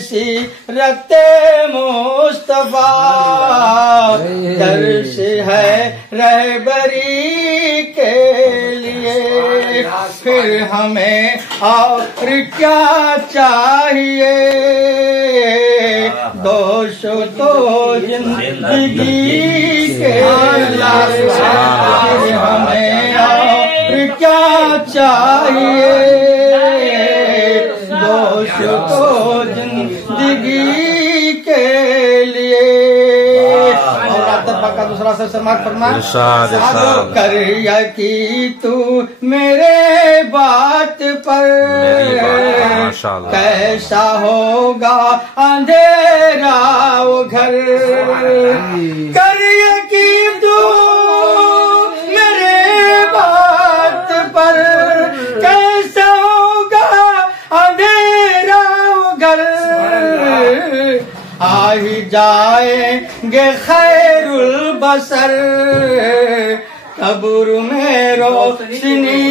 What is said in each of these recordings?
سیرت مصطفیٰ درس ہے رہبری کے لیے، پھر ہمیں اور کیا چاہیے، دوست تو زندگی کے لیے، پھر ہمیں اور کیا چاہیے، دوست تو زندگی کے لیے۔ اور عبدالبہ کا دوسرا سے سماعت فرمائے، کر یقین تو میرے بات پر، کیسا ہوگا اندھیرا وہ گھر، کر یقین تو میرے بات پر، کیسا ہوگا اندھیرا وہ گھر، آ ہی جائیں گے خیر البشر، قبر میں روشنی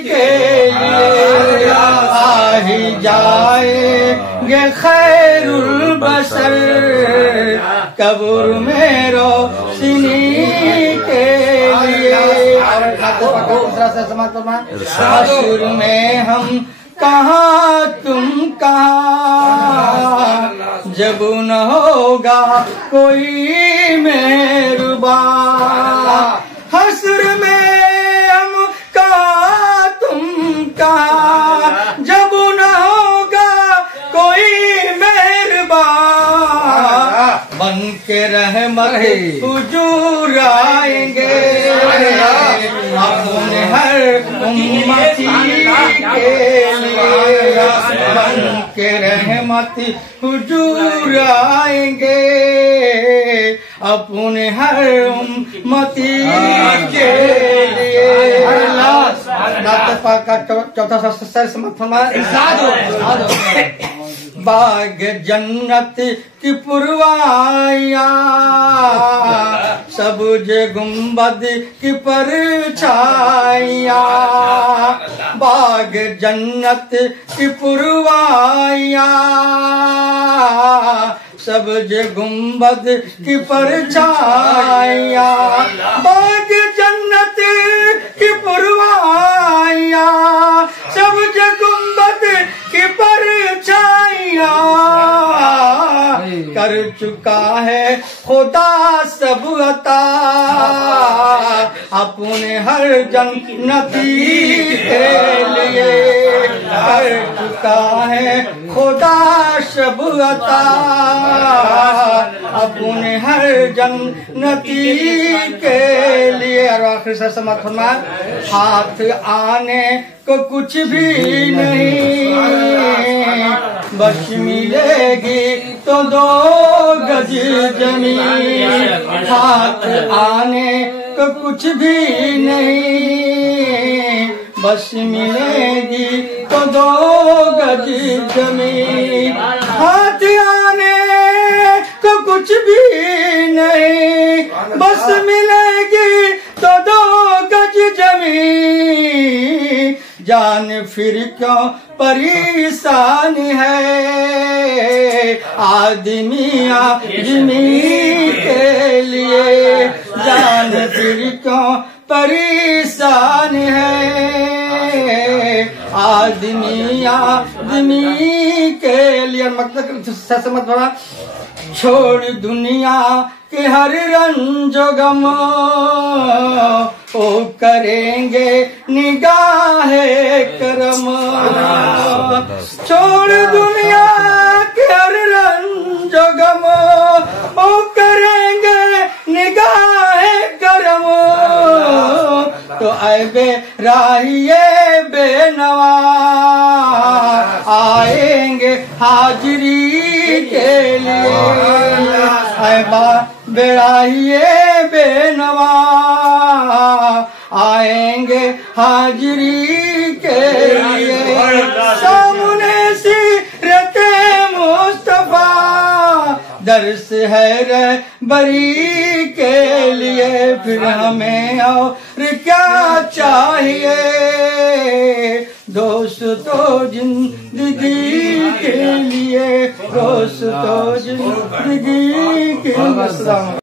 کے لیے، آ ہی جائیں گے خیر البشر، قبر میں روشنی کے لیے۔ حشر میں ہم کہاں تم کہاں، جب نہ ہوگا کوئی مہربان، حشر میں ہم کہاں تم کہاں، جب نہ ہوگا کوئی مہربان، بن کے رحمت حضور آئیں گے، اپنے ہر امتی کے لیے، بن کے رحمت حضور آئیں گے، اپنے ہر امتی کے لیے۔ نعت پاک کا چوتھا سر سماعت فرمائے، باغ جنت کی پروائیاں، سبز گنبد کی پرچھائیاں، باغ جنت کی پروائیاں، سبز گنبد کی پرچھائیاں، باغ جنت کی پروائیاں، سبز گنبد کی پرچھائیاں، کر چکا ہے خدا سب عطا، اپنے ہر جنتی کے لیے، کر چکا ہے خدا سب عطا، اپنے ہر جنتی کے لیے۔ اور آخر سے سماعت فرمائے، ہاتھ آنے کو کچھ بھی نہیں، بس ملے گی تو 2 گز زمین، ہاتھ آنے کو کچھ بھی نہیں، بس ملے گی تو 2 گز زمین، ہاتھ آنے کو کچھ بھی نہیں، بس ملے گی تو 2 گز زمین، جان پھر کیوں پریشان ہے، آدمی کے لیے، جان پھر کیوں پریشان ہے، آدمی کے لیے۔ مقصد سمجھ پڑا، چھوڑ دنیا کے ہر رنج و غم، او کریں گے نگاہ کرم، چھوڑ دنیا کے ہر رنج و غم، او کریں گے نگاہ کرم، تو اے بے راہیے بے نوا، آئیں گے حاضری کے لیے، اے بے راہیے بے نوا، آئیں گے حاضری کے لیے، سامنے سیرت مصطفیٰ درس ہے رہبری کے لیے، پھر ہمیں اور کیا چاہیے، دوست تو زندگی کے دوست تو زندگی کی